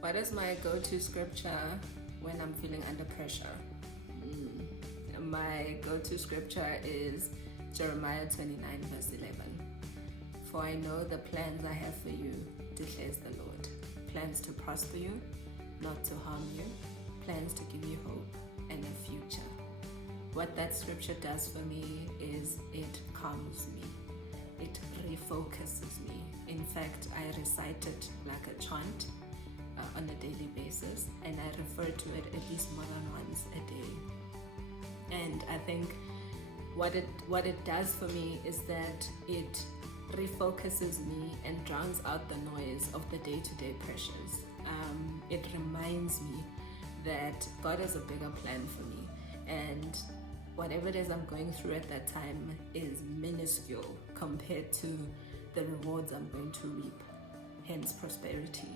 What is my go-to scripture when I'm feeling under pressure? My go-to scripture is Jeremiah 29 verse 11. For I know the plans I have for you, declares the Lord. Plans to prosper you, not to harm you. Plans to give you hope and a future. What that scripture does for me is it calms me. It refocuses me. In fact, I recite it like a chant on a daily basis, and I refer to it at least more than once a day. And I think what it does for me is that it refocuses me and drowns out the noise of the day-to-day pressures. It reminds me that God has a bigger plan for me, and whatever it is I'm going through at that time is minuscule compared to the rewards I'm going to reap, hence prosperity.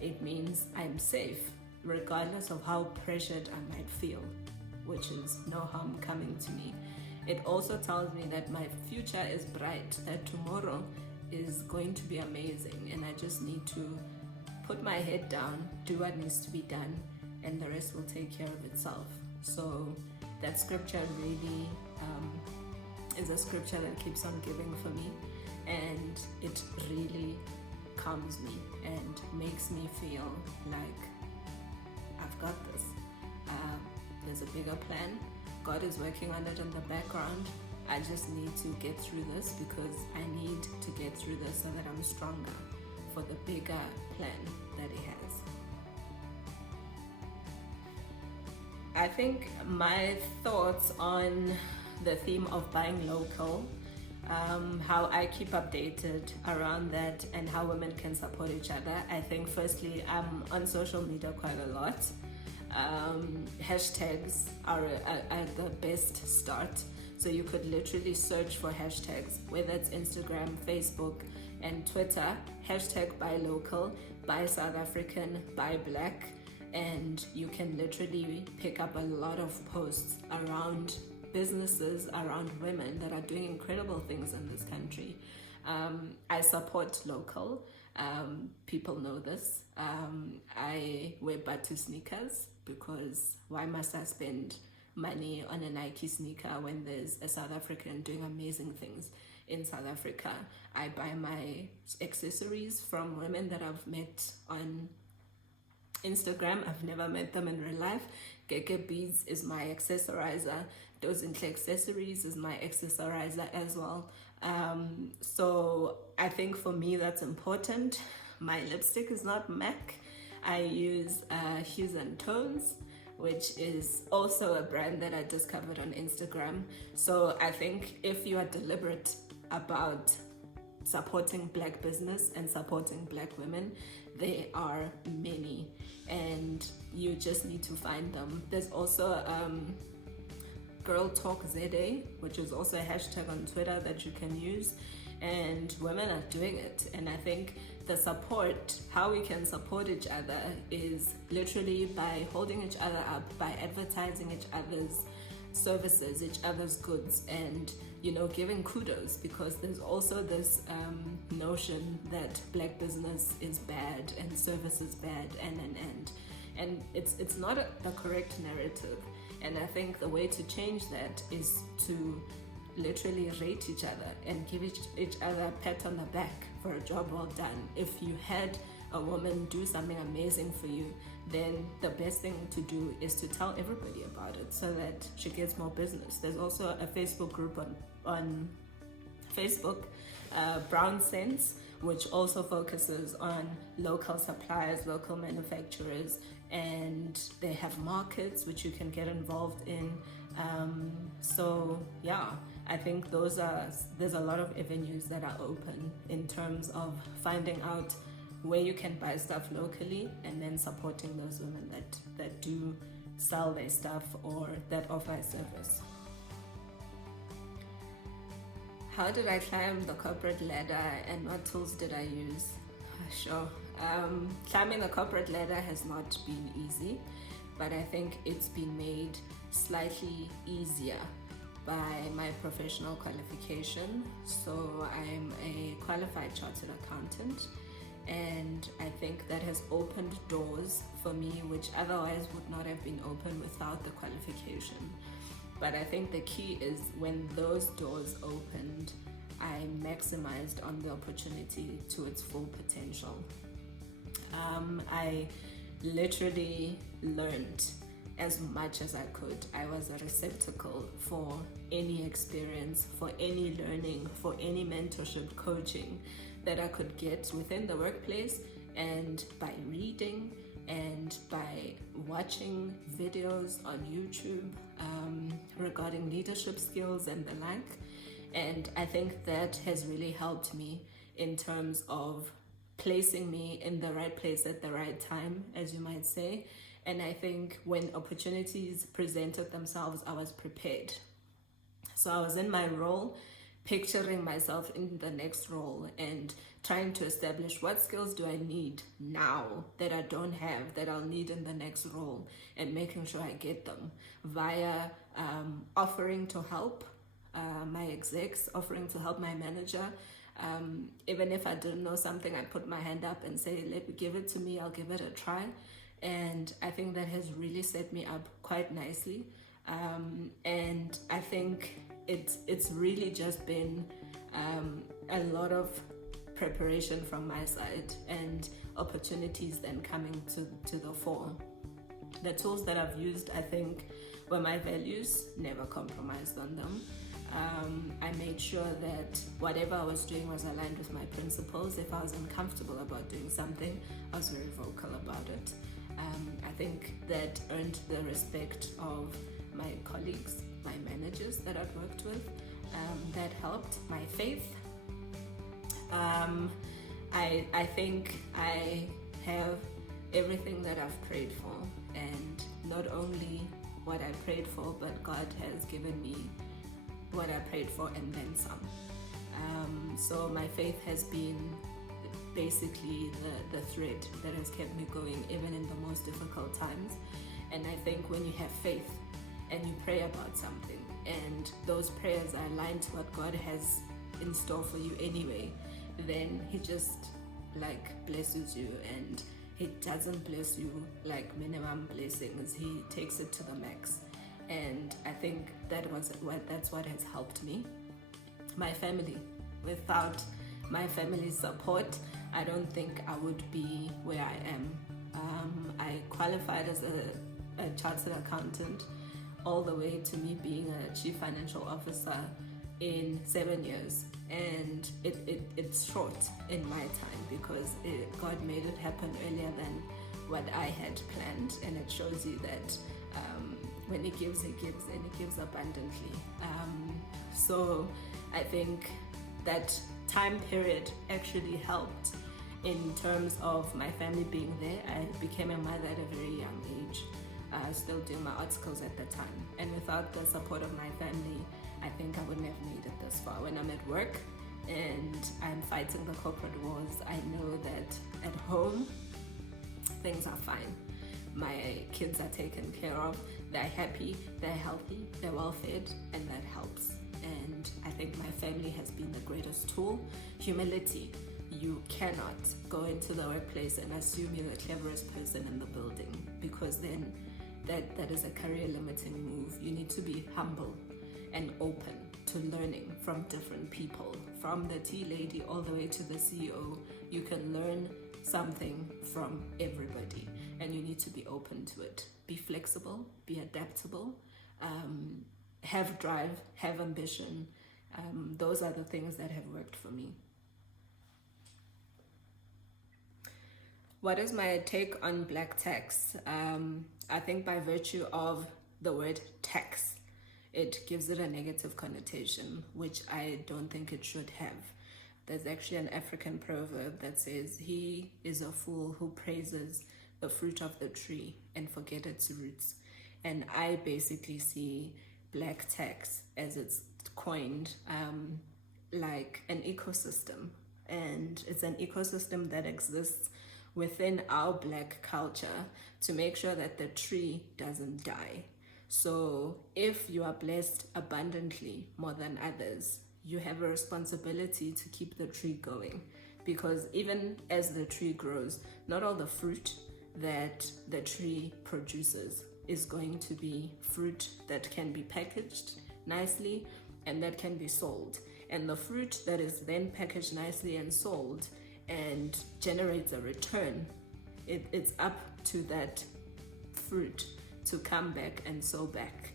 It means I'm safe regardless of how pressured I might feel, which is no harm coming to me. It also tells me that my future is bright, that tomorrow is going to be amazing, and I just need to put my head down, do what needs to be done, and the rest will take care of itself. So that scripture really is a scripture that keeps on giving for me, and it really calms me and makes me feel like I've got this. There's a bigger plan. God is working on it in the background. I just need to get through this because I need to get through this so that I'm stronger for the bigger plan that He has. I think my thoughts on the theme of buying local, how I keep updated around that and how women can support each other. I think firstly, I'm on social media quite a lot. Hashtags are the best start. So you could literally search for hashtags, whether it's Instagram, Facebook, and Twitter. Hashtag buy local, buy South African, buy black, and you can literally pick up a lot of posts around businesses, around women that are doing incredible things in this country. I support local. People know this. I wear Batu sneakers because why must I spend money on a Nike sneaker when there's a South African doing amazing things in South Africa? I buy my accessories from women that I've met on Instagram. I've never met them in real life. Gege Beads is my accessorizer. Those Intle Accessories is my accessorizer as well. So I think for me that's important. My lipstick is not MAC. I use Hues and Tones, which is also a brand that I discovered on Instagram. So I think if you are deliberate about supporting black business and supporting black women, there are many, and you just need to find them. There's also Girl Talk ZA, which is also a hashtag on Twitter that you can use, and women are doing it. And I think the support, how we can support each other is literally by holding each other up, by advertising each other's services, each other's goods, and giving kudos, because there's also this notion that black business is bad and service is bad, and it's not the correct narrative. And I think the way to change that is to literally rate each other and give each other a pat on the back for a job well done. If you had a woman do something amazing for you, then the best thing to do is to tell everybody about it so that she gets more business. There's also a Facebook group on Facebook, Brown Sense, which also focuses on local suppliers, local manufacturers, and they have markets which you can get involved in. So yeah, I think there's a lot of avenues that are open in terms of finding out where you can buy stuff locally and then supporting those women that do sell their stuff or that offer a service. How did I climb the corporate ladder and what tools did I use? Sure. Climbing the corporate ladder has not been easy, but I think it's been made slightly easier by my professional qualification. So I'm a qualified chartered accountant, And I think that has opened doors for me which otherwise would not have been open without the qualification. But I think the key is when those doors opened, I maximized on the opportunity to its full potential. I literally learned as much as I could. I was a receptacle for any experience, for any learning, for any mentorship, coaching that I could get within the workplace, and by reading and by watching videos on YouTube regarding leadership skills and the like. And I think that has really helped me in terms of placing me in the right place at the right time, as you might say. And I think when opportunities presented themselves, I was prepared. So I was in my role, picturing myself in the next role and trying to establish what skills do I need now that I don't have, that I'll need in the next role, and making sure I get them via offering to help my execs, offering to help my manager. Even if I didn't know something, I'd put my hand up and say, give it to me, I'll give it a try. And I think that has really set me up quite nicely. And I think it's really just been a lot of preparation from my side and opportunities then coming to the fore. The tools that I've used, I think, were my values, never compromised on them. I made sure that whatever I was doing was aligned with my principles. If I was uncomfortable about doing something, I was very vocal about it. I think that earned the respect of my colleagues, my managers that I've worked with. That helped. My faith. I think I have everything that I've prayed for, and not only what I prayed for, but God has given me what I prayed for and then some. So my faith has been basically the thread that has kept me going even in the most difficult times. And I think when you have faith and you pray about something and those prayers are aligned to what God has in store for you anyway, then he just blesses you, and he doesn't bless you like minimum blessings. He takes it to the max. And I think that's what has helped me. My family. Without my family's support, I don't think I would be where I am. I qualified as a chartered accountant all the way to me being a chief financial officer in 7 years. And it's short in my time because God made it happen earlier than what I had planned. And it shows you that when he gives, and he gives abundantly. So I think that time period actually helped in terms of my family being there. I became a mother at a very young age, still doing my articles at the time. And without the support of my family, I think I wouldn't have made it this far. When I'm at work and I'm fighting the corporate wars, I know that at home, things are fine. My kids are taken care of, they're happy, they're healthy, they're well fed, and that helps. And I think my family has been the greatest tool. Humility. You cannot go into the workplace and assume you're the cleverest person in the building, because then that is a career limiting move. You need to be humble and open to learning from different people, from the tea lady all the way to the CEO. You can learn something from everybody, and you need to be open to it. Be flexible, be adaptable, have drive, have ambition. Those are the things that have worked for me. What is my take on black tax? I think by virtue of the word tax, it gives it a negative connotation, which I don't think it should have. There's actually an African proverb that says, "He is a fool who praises the fruit of the tree and forget its roots." And I basically see black tax, as it's coined, like an ecosystem. And it's an ecosystem that exists within our black culture to make sure that the tree doesn't die. So if you are blessed abundantly more than others, you have a responsibility to keep the tree going, because even as the tree grows, not all the fruit that the tree produces is going to be fruit that can be packaged nicely and that can be sold. And the fruit that is then packaged nicely and sold and generates a return, it's up to that fruit to come back and sow back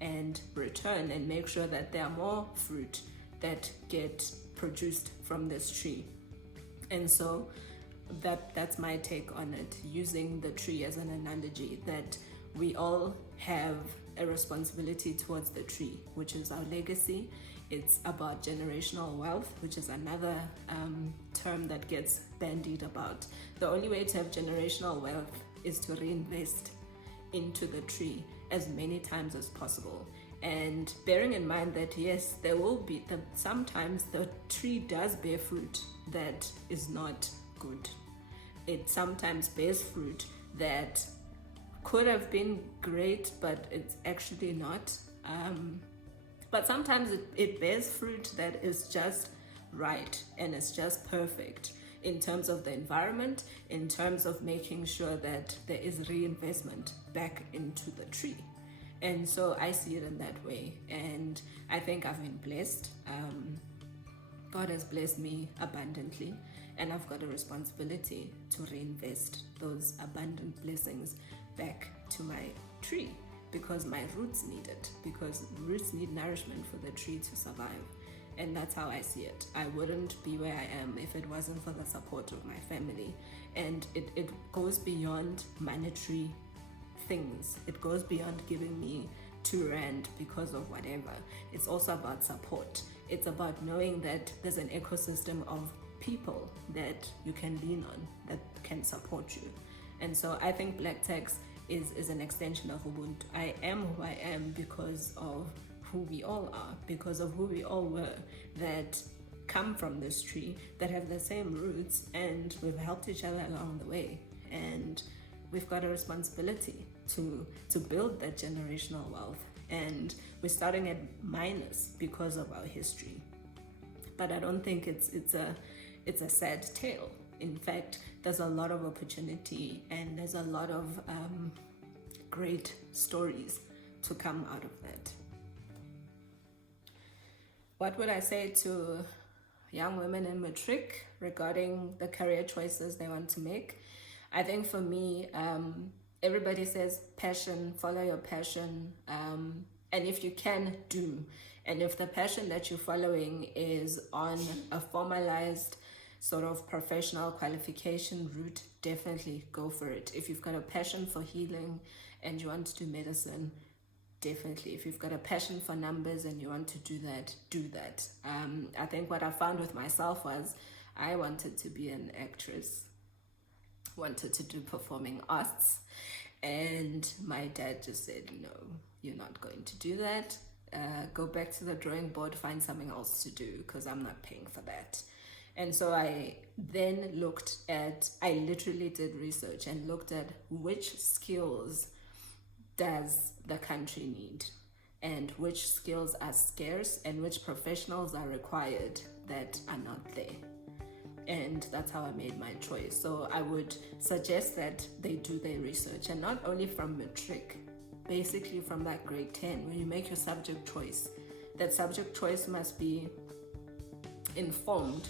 and return and make sure that there are more fruit that get produced from this tree. And so that's my take on it, using the tree as an analogy, that we all have a responsibility towards the tree, which is our legacy. It's about generational wealth, which is another term that gets bandied about. The only way to have generational wealth is to reinvest into the tree as many times as possible. And bearing in mind that yes, there will be sometimes the tree does bear fruit that is not good. It sometimes bears fruit that could have been great, but it's actually not. But sometimes it bears fruit that is just right and it's just perfect in terms of the environment, in terms of making sure that there is reinvestment back into the tree. And so I see it in that way. And I think I've been blessed. God has blessed me abundantly, and I've got a responsibility to reinvest those abundant blessings back to my tree, because my roots need it, because roots need nourishment for the tree to survive. And that's how I see it. I wouldn't be where I am if it wasn't for the support of my family. And it goes beyond monetary things. It goes beyond giving me 2 rand because of whatever. It's also about support. It's about knowing that there's an ecosystem of people that you can lean on, that can support you. And so I think Black Tax is an extension of Ubuntu. I am who I am because of who we all are, because of who we all were, that come from this tree, that have the same roots, and we've helped each other along the way. And we've got a responsibility to build that generational wealth. And we're starting at minus because of our history. But I don't think it's a sad tale. In fact, there's a lot of opportunity and there's a lot of great stories to come out of that. What would I say to young women in matric regarding the career choices they want to make? I think for me, everybody says passion, follow your passion, and if you can, do. And if the passion that you're following is on a formalized sort of professional qualification route, definitely go for it. If you've got a passion for healing and you want to do medicine, definitely. If you've got a passion for numbers and you want to do that, do that. I think what I found with myself was I wanted to be an actress, wanted to do performing arts, and my dad just said, no, you're not going to do that. Go back to the drawing board, find something else to do, because I'm not paying for that. And so I then I literally did research and looked at which skills does the country need and which skills are scarce and which professionals are required that are not there. And that's how I made my choice. So I would suggest that they do their research, and not only from matric, basically from that grade 10, when you make your subject choice, that subject choice must be informed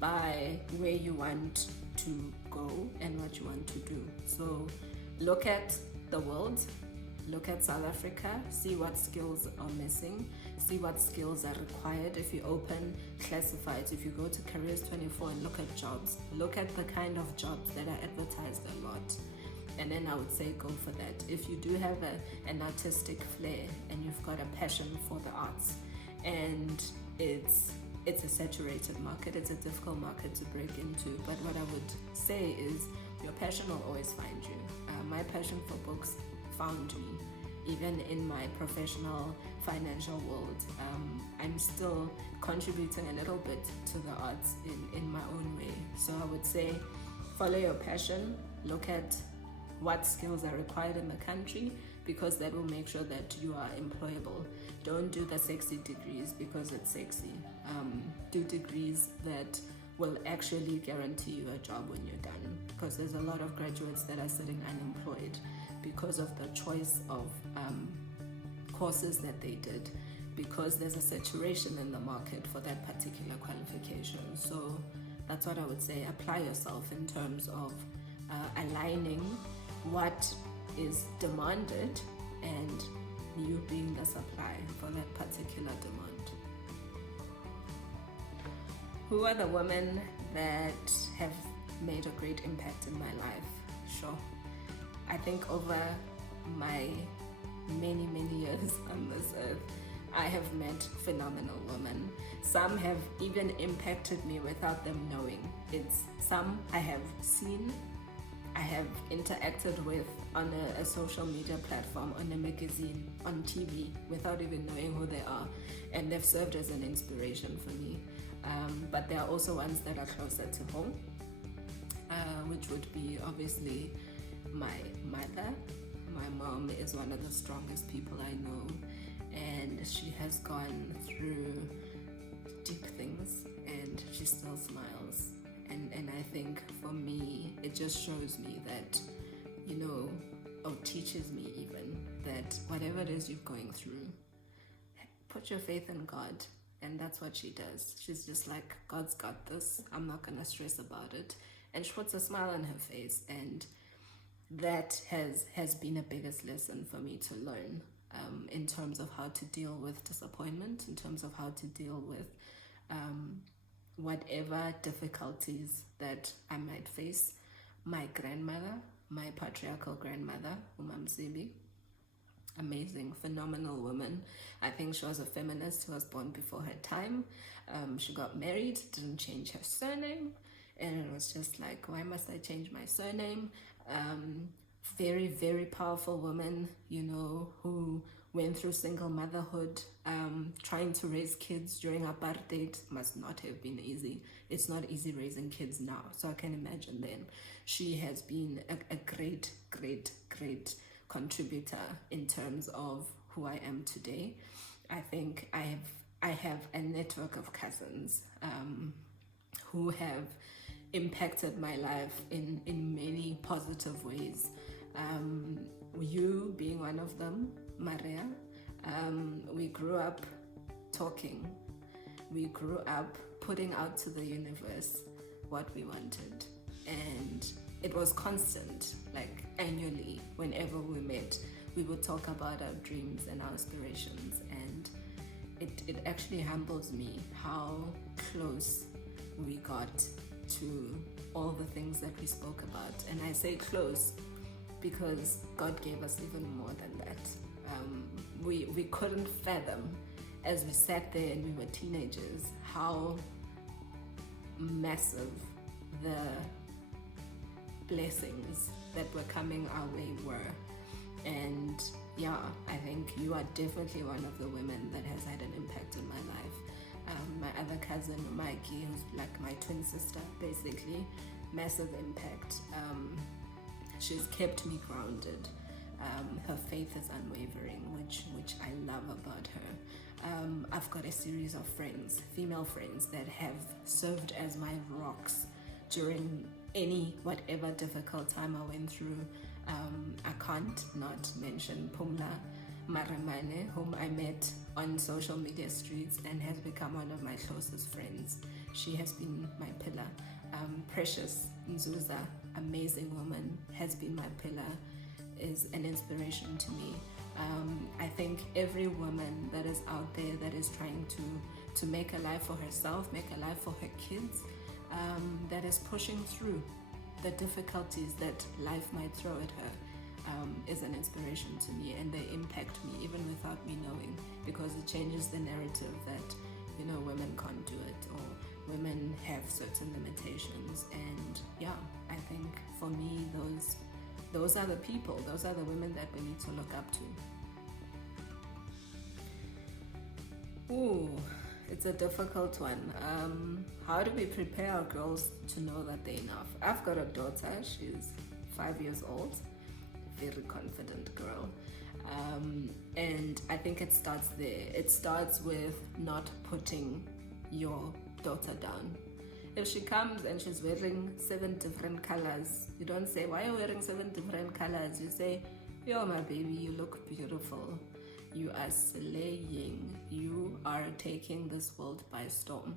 by where you want to go and what you want to do. So look at the world, look at South Africa, see what skills are missing, see what skills are required. If you open classifieds, if you go to Careers 24 and look at jobs, look at the kind of jobs that are advertised a lot. And then I would say go for that. If you do have an artistic flair and you've got a passion for the arts, and it's a saturated market, it's a difficult market to break into, but what I would say is your passion will always find you. My passion for books found me, even in my professional financial world. I'm still contributing a little bit to the arts in my own way. So I would say follow your passion, look at what skills are required in the country, because that will make sure that you are employable. Don't do the sexy degrees because it's sexy. Do degrees that will actually guarantee you a job when you're done, because there's a lot of graduates that are sitting unemployed because of the choice of courses that they did, because there's a saturation in the market for that particular qualification. So that's what I would say. Apply yourself in terms of aligning what is demanded and you being the supply for that particular demand. Who are the women that have made a great impact in my life? Sure. I think over my many years on this earth, I have met phenomenal women. Some have even impacted me without them knowing. Some I have seen, I have interacted with on a social media platform, on a magazine, on TV, without even knowing who they are. And they've served as an inspiration for me. But there are also ones that are closer to home, which would be obviously my mother. My mom is one of the strongest people I know, and she has gone through deep things and she still smiles. And I think for me, it just shows me that, or teaches me even, that whatever it is you're going through, put your faith in God. And that's what she does. She's just like, God's got this. I'm not going to stress about it. And she puts a smile on her face. And that has been a biggest lesson for me to learn in terms of how to deal with disappointment, in terms of how to deal with whatever difficulties that I might face. My grandmother, my patriarchal grandmother, Umamzibi, amazing, phenomenal woman. I think she was a feminist who was born before her time. She got married, didn't change her surname, and it was just like, why must I change my surname? Very powerful woman, who went through single motherhood, trying to raise kids during apartheid must not have been easy. It's not easy raising kids now, so I can imagine then. She has been a great contributor in terms of who I am today. I think I have a network of cousins who have impacted my life in many positive ways. You being one of them, Maria. We grew up talking. We grew up putting out to the universe what we wanted. And it was constant, like annually, whenever we met, we would talk about our dreams and our aspirations. And it actually humbles me how close we got to all the things that we spoke about. And I say close because God gave us even more than that. We couldn't fathom, as we sat there and we were teenagers, how massive the blessings that were coming our way were. And yeah, I think you are definitely one of the women that has had an impact in my life. My other cousin, Mikey, who's like my twin sister, basically, massive impact. She's kept me grounded. Her faith is unwavering, which I love about her. I've got a series of friends, female friends, that have served as my rocks during whatever difficult time I went through. I can't not mention Pumla Maramane, whom I met on social media streets and has become one of my closest friends. She has been my pillar. Precious Nzuza, amazing woman, has been my pillar, is an inspiration to me. I think every woman that is out there that is trying to make a life for herself, make a life for her kids, that is pushing through the difficulties that life might throw at her, is an inspiration to me, and they impact me even without me knowing, because it changes the narrative that women can't do it, or women have certain limitations. And yeah, I think for me those are the people, those are the women that we need to look up to. Ooh, it's a difficult one. How do we prepare our girls to know that they're enough? I've got a daughter, she's 5 years old, very confident girl. And I think it starts there. It starts with not putting your daughter down. If she comes and she's wearing 7 different colors, you don't say, why are you wearing 7 different colors? You say, yo, my baby, you look beautiful. You are slaying. You are taking this world by storm.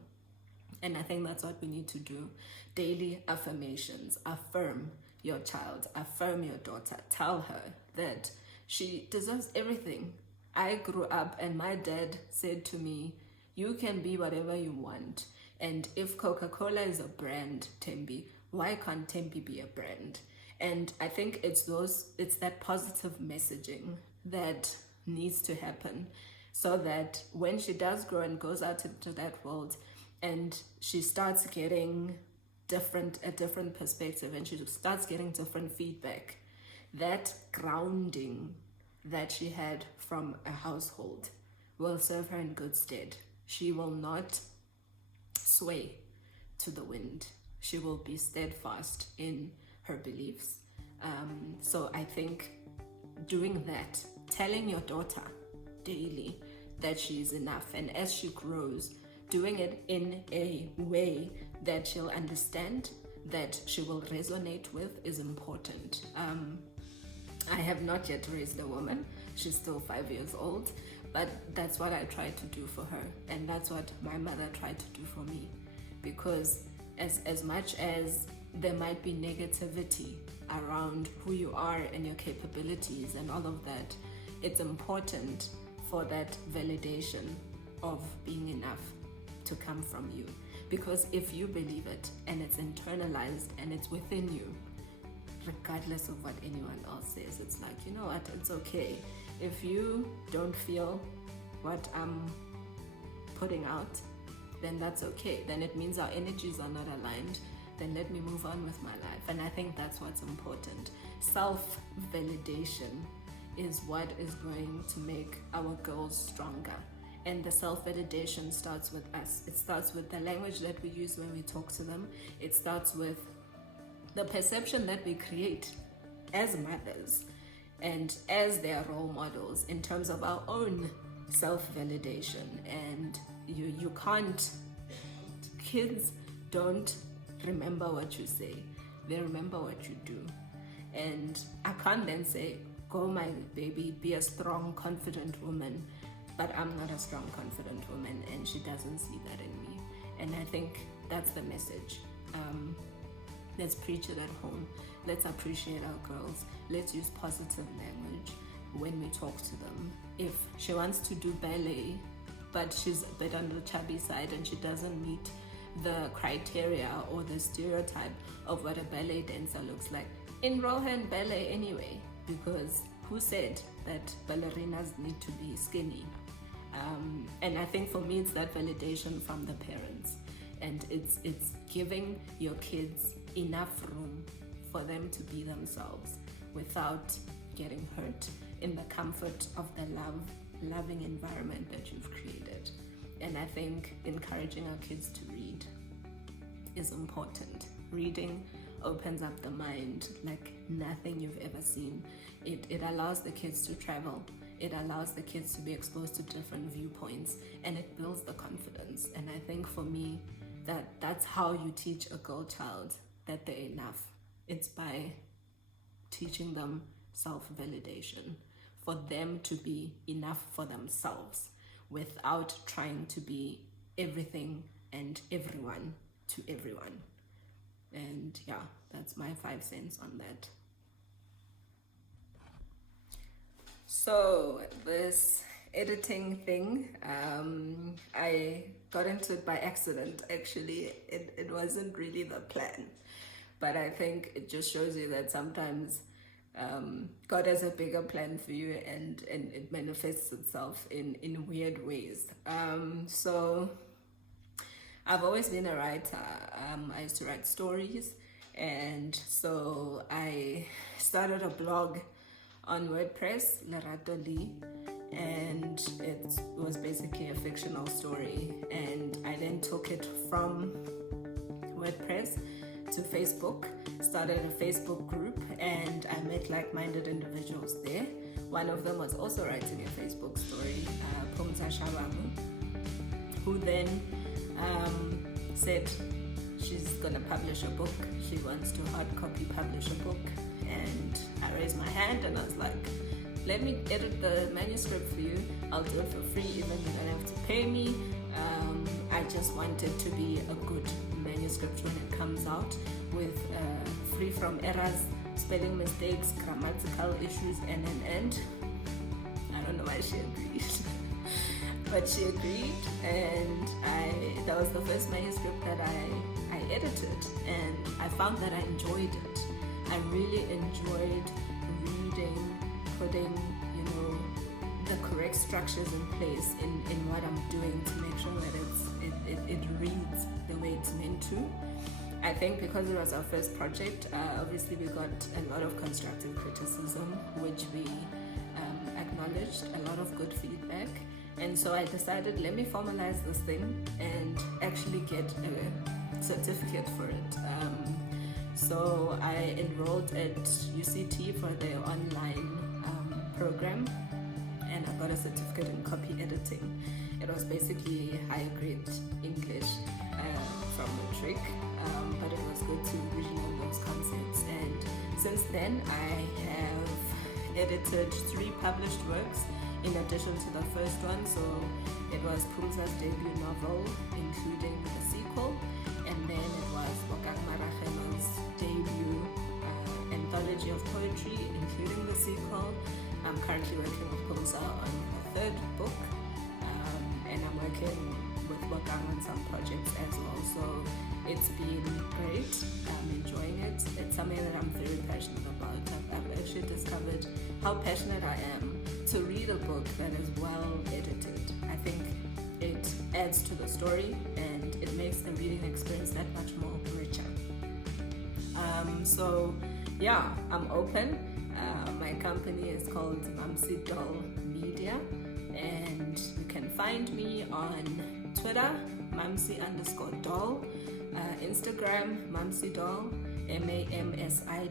And I think that's what we need to do. Daily affirmations. Affirm your child. Affirm your daughter. Tell her that she deserves everything. I grew up and my dad said to me, you can be whatever you want. And if Coca-Cola is a brand, Thembi, why can't Thembi be a brand? And I think it's that positive messaging that needs to happen, so that when she does grow and goes out into that world and she starts getting a different perspective, and she starts getting different feedback, that grounding that she had from a household will serve her in good stead. She will not sway to the wind. She will be steadfast in her beliefs. So I think doing that, telling your daughter daily that she is enough, and as she grows, doing it in a way that she'll understand, that she will resonate with, is important. I have not yet raised a woman. She's still 5 years old, but that's what I try to do for her, and that's what my mother tried to do for me. Because as much as there might be negativity around who you are and your capabilities and all of that, it's important for that validation of being enough to come from you. Because if you believe it and it's internalized and it's within you, regardless of what anyone else says, it's like, you know what, it's okay. If you don't feel what I'm putting out, then that's okay. Then it means our energies are not aligned. Then let me move on with my life. And I think that's what's important. Self-validation is what is going to make our girls stronger. And the self-validation starts with us. It starts with the language that we use when we talk to them. It starts with the perception that we create as mothers and as their role models in terms of our own self-validation. And you can't, kids don't remember what you say, they remember what you do. And I can't then say, go my baby, be a strong, confident woman, but I'm not a strong, confident woman, and she doesn't see that in me. And I think that's the message. Let's preach it at home. Let's appreciate our girls. Let's use positive language when we talk to them. If she wants to do ballet, but she's a bit on the chubby side and she doesn't meet the criteria or the stereotype of what a ballet dancer looks like, enroll her in ballet anyway, because who said that ballerinas need to be skinny? And I think for me, it's that validation from the parents, and it's giving your kids enough room for them to be themselves without getting hurt, in the comfort of the loving environment that you've created. And I think encouraging our kids to read is important. Reading opens up the mind like nothing you've ever seen. It allows the kids to travel. It allows the kids to be exposed to different viewpoints, and it builds the confidence. And I think for me, that's how you teach a girl child that they're enough. It's by teaching them self-validation, for them to be enough for themselves without trying to be everything and everyone to everyone. And yeah, that's my 5 cents on that. So this editing thing, I got into it by accident. Actually, it wasn't really the plan, but I think it just shows you that sometimes God has a bigger plan for you, and it manifests itself in weird ways. So I've always been a writer. I used to write stories, and so I started a blog on Wordpress, Oratile, and it was basically a fictional story. And I then took it from Wordpress to Facebook, started a Facebook group, and I met like-minded individuals there. One of them was also writing a Facebook story, who then said she's gonna publish a book. She wants to hard copy publish a book. And I raised my hand and I was like, let me edit the manuscript for you. I'll do it for free, even if you don't have to pay me. I just want it to be a good manuscript when it comes out, with free from errors, spelling mistakes, grammatical issues, and an end. I don't know why she agreed. But she agreed, and that was the first manuscript that I edited, and I found that I enjoyed it. I really enjoyed reading, putting, the correct structures in place in what I'm doing to make sure that it reads the way it's meant to. I think because it was our first project, obviously we got a lot of constructive criticism, which we acknowledged, a lot of good feedback. And so I decided, let me formalize this thing and actually get a certificate for it. So I enrolled at UCT for their online program, and I got a certificate in copy editing. It was basically higher grade English from matric, but it was good to really know those concepts. And since then, I have edited 3 published works in addition to the first one. So it was Pulsa's debut novel, including the sequel, and then it was Bokang Marachelo's debut anthology of poetry, including the sequel. I'm currently working with Pulsa on the 3rd book, and I'm working with Bokang on some projects as well. So it's been great. I'm enjoying it. It's something that I'm very passionate about. I've actually discovered how passionate I am to read a book that is well edited. I think it adds to the story and it makes the reading experience that much more richer. So yeah, I'm open. My company is called Mazibuko Media, and you can find me on Twitter, Mamsi_doll, Instagram, Mamsidoll, MAMSIDOLL,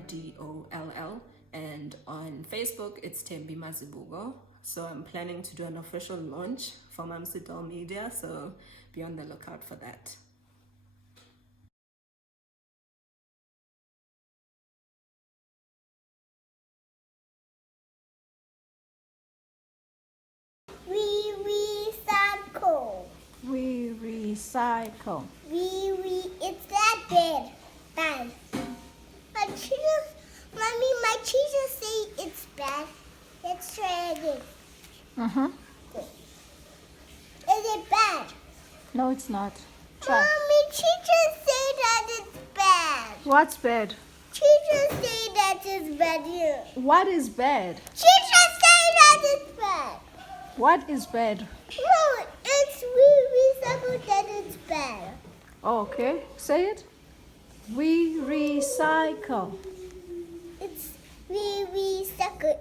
and on Facebook, it's Thembi Mazibuko. So I'm planning to do an official launch for Mazibuko Media, so be on the lookout for that. We recycle. We recycle. It's that bad. My teacher say it's bad. Let's try again. Is it bad? No, it's not. Try. Mommy, teacher say that it's bad. What's bad? Teacher say that it's bad here. What is bad? Teacher say that it's bad. What is bad? No, it's we recycle that it's bad. Oh, okay. Say it. We recycle. It's we recycle.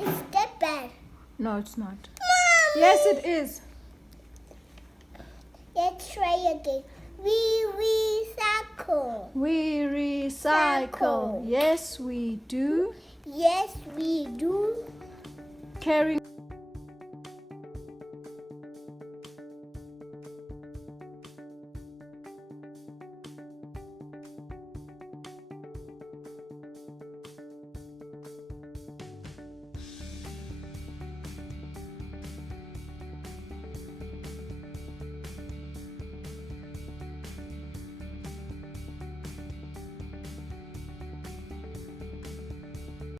It's that bad. No, it's not. Mommy. Yes, it is. Let's try again. We recycle. We recycle. Yes, we do. Yes, we do. Carry